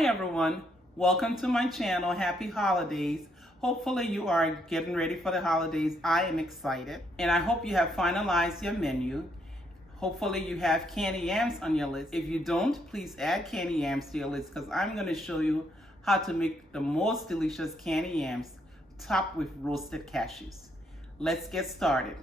Hi everyone, welcome to my channel. Happy holidays. Hopefully you are getting ready for the holidays. I am excited and I hope you have finalized your menu. Hopefully you have candy yams on your list. If you don't, please add candy yams to your list because I'm going to show you how to make the most delicious candy yams topped with roasted cashews. Let's get started.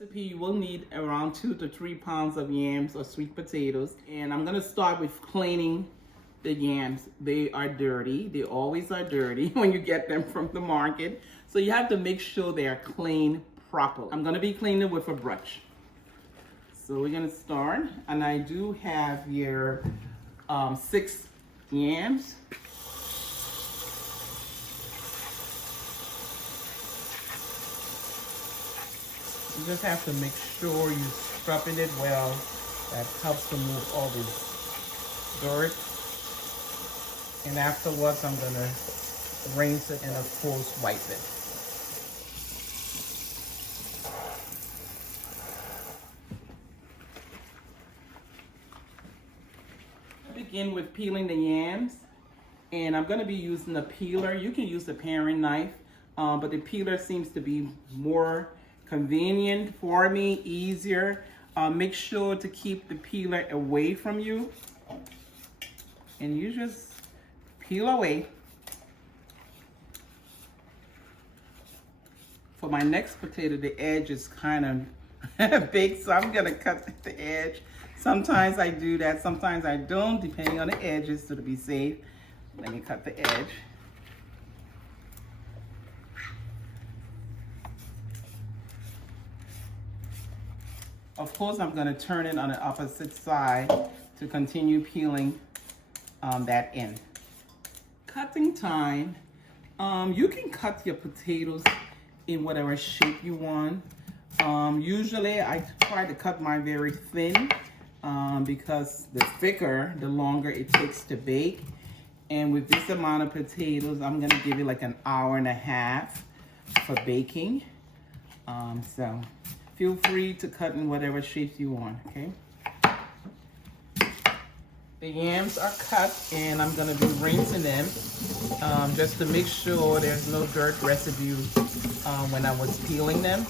Recipe, you will need around 2 to 3 pounds of yams or sweet potatoes, and I'm gonna start with cleaning the yams. They are dirty. They always are dirty when you get them from the market, so you have to make sure they are cleaned properly. I'm gonna be cleaning it with a brush. So we're gonna start, and I do have here 6 yams. You just have to make sure you scrubbing it well. That helps to move all the dirt. And afterwards, I'm gonna rinse it and of course wipe it. Begin with peeling the yams, and I'm gonna be using a peeler. You can use a paring knife, but the peeler seems to be more convenient for me, easier. Make sure to keep the peeler away from you, and you just peel away. For my next potato, the edge is kind of big, so I'm gonna cut the edge. Sometimes I do that, sometimes I don't, depending on the edges, so to be safe. Let me cut the edge. Of course, I'm gonna turn it on the opposite side to continue peeling that end. Cutting time. You can cut your potatoes in whatever shape you want. Usually, I try to cut mine very thin because the thicker, the longer it takes to bake. And with this amount of potatoes, I'm gonna give it like an hour and a half for baking. So feel free to cut in whatever shapes you want, okay? The yams are cut and I'm gonna be rinsing them just to make sure there's no dirt residue when I was peeling them.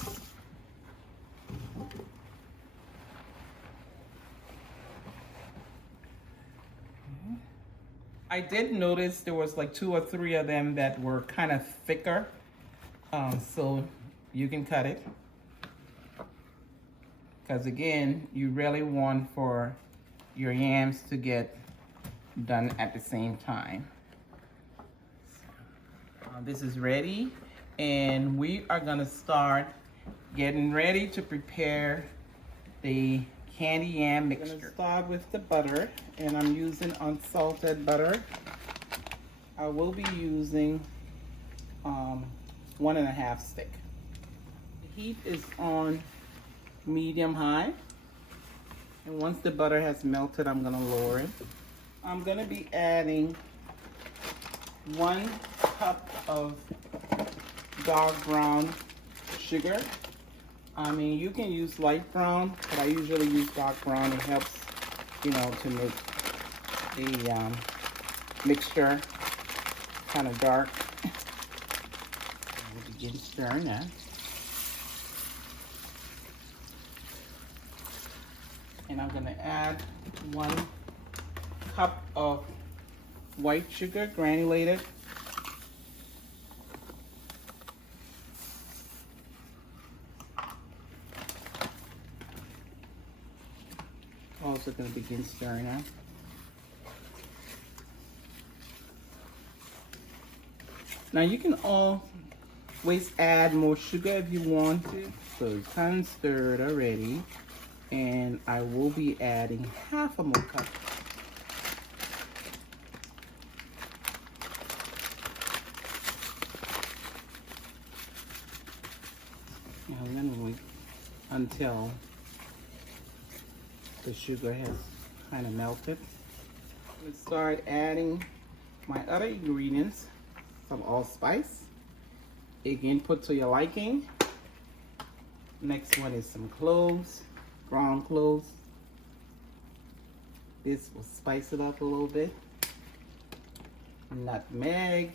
I did notice there was like 2 or 3 of them that were kind of thicker, so you can cut it. Because again, you really want for your yams to get done at the same time. This is ready, and we are gonna start getting ready to prepare the candy yam mixture. I'm gonna start with the butter, and I'm using unsalted butter. I will be using 1.5 stick. The heat is on medium high, and once the butter has melted, I'm gonna lower it. I'm gonna be adding 1 cup of dark brown sugar. I mean, you can use light brown, but I usually use dark brown. It helps, you know, to make the mixture kind of dark. We'll begin stirring that. And I'm gonna add 1 cup of white sugar, granulated. Also gonna begin stirring that. Now you can always add more sugar if you want to. So it's kind of stirred already. And I will be adding 1/2 more cup. Now I'm gonna wait until the sugar has kind of melted. Let's start adding my other ingredients. Some allspice. Again, put to your liking. Next one is some cloves, ground cloves. This will spice it up a little bit. Nutmeg.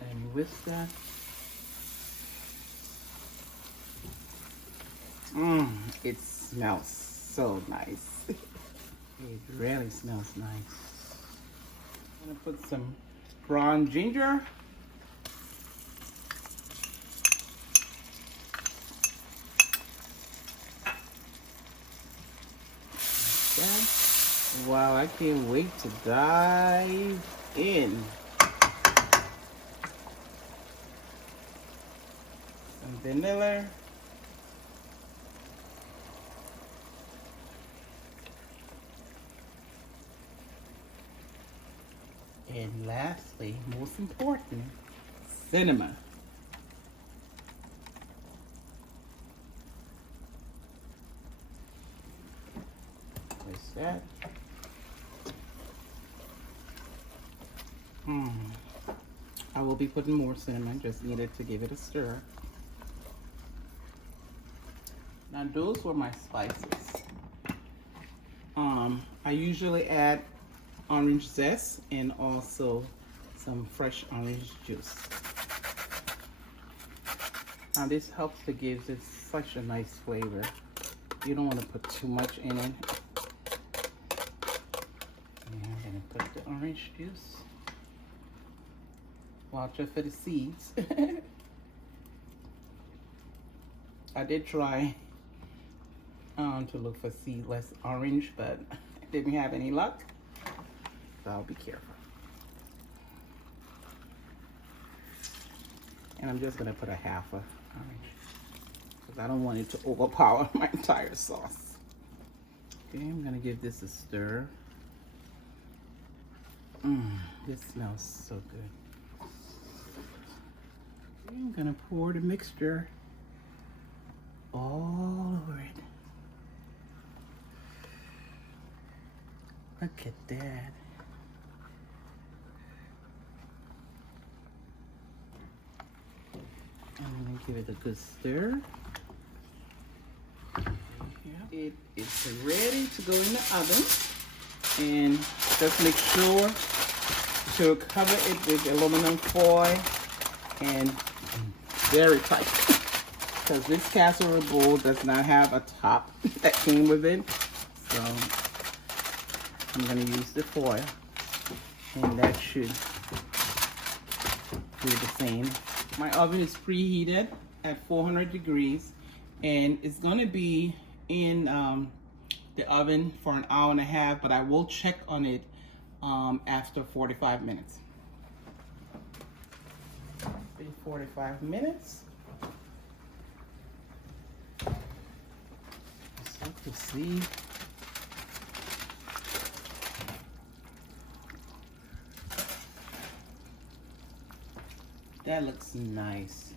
And whisk that. It smells so nice. It really smells nice. I'm gonna put some ground ginger. Wow, I can't wait to dive in. Some vanilla. And lastly, most important, cinnamon. What's that? I will be putting more cinnamon, just needed to give it a stir. Now those were my spices. I usually add orange zest and also some fresh orange juice. Now this helps to give it such a nice flavor. You don't want to put too much in it. And I'm gonna put the orange juice. Watch out for the seeds. I did try to look for seedless orange, but I didn't have any luck. So I'll be careful. And I'm just gonna put a half of orange because I don't want it to overpower my entire sauce. Okay, I'm gonna give this a stir. This smells so good. Okay, I'm gonna pour the mixture all over it. Look at that. I'm gonna give it a good stir. It is ready to go in the oven. And just make sure to cover it with aluminum foil and very tight. Because this casserole bowl does not have a top that came with it. So I'm gonna use the foil. And that should do the same. My oven is preheated at 400 degrees and it's going to be in the oven for an hour and a half, but I will check on it after 45 minutes. It's been 45 minutes. Let's look to see. That looks nice.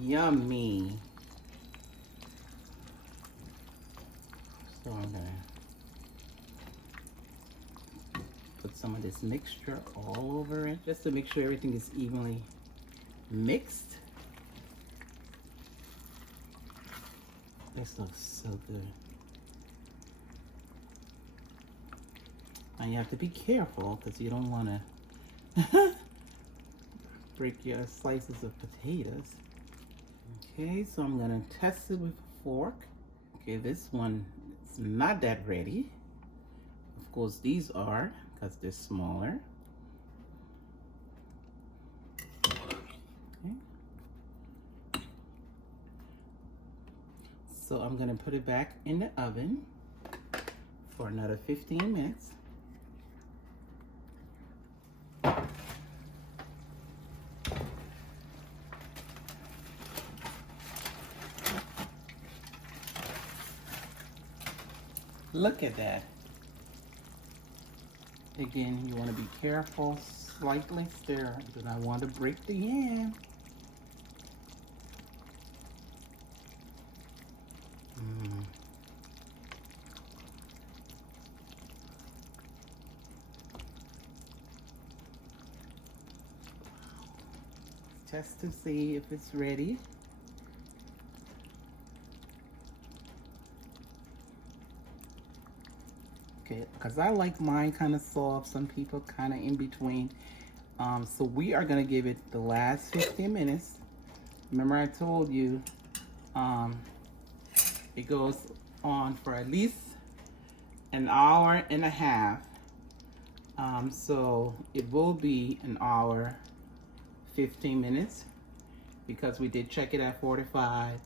Yummy. So I'm gonna put some of this mixture all over it, just to make sure everything is evenly mixed. This looks so good. And you have to be careful because you don't want to break your slices of potatoes. Okay, so I'm gonna test it with a fork. Okay, this one is not that ready. Of course, these are, because they're smaller. Okay. So I'm gonna put it back in the oven for another 15 minutes. Look at that. Again, you want to be careful, slightly stir. Do not want to break the yam. test to see if it's ready. Okay, because I like mine kind of soft, some people kind of in between. So we are gonna give it the last 15 minutes. Remember I told you it goes on for at least an hour and a half. So it will be an hour, 15 minutes because we did check it at 45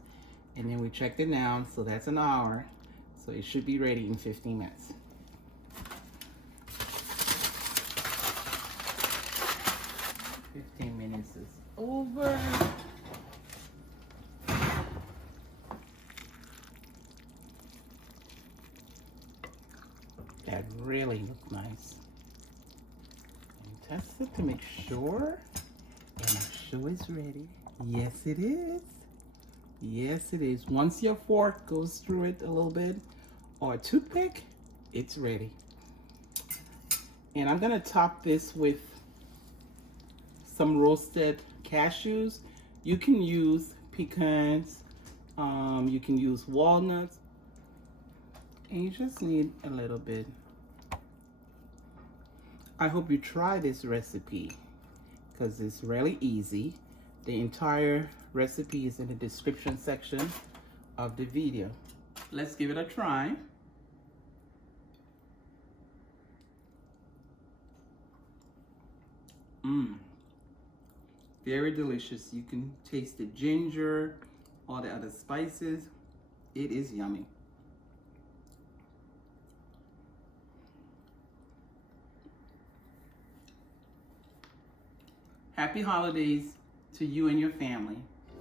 and then we checked it down, so that's an hour. So it should be ready in 15 minutes. Is over. That really looks nice. And test it to make sure. And I'm sure it's ready. Yes, it is. Yes, it is. Once your fork goes through it a little bit, or a toothpick, it's ready. And I'm gonna top this with some roasted cashews. You can use pecans, you can use walnuts, and you just need a little bit. I hope you try this recipe because it's really easy. The entire recipe is in the description section of the video. Let's give it a try. Very delicious. You can taste the ginger, all the other spices. It is yummy. Happy holidays to you and your family.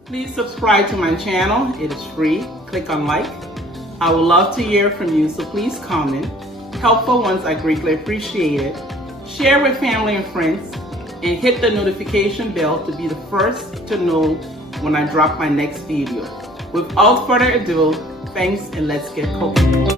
Please subscribe to my channel. It is free. Click on like. I would love to hear from you, so please comment. Helpful ones, I greatly appreciate it. Share with family and friends. And hit the notification bell to be the first to know when I drop my next video. Without further ado, thanks and let's get cooking.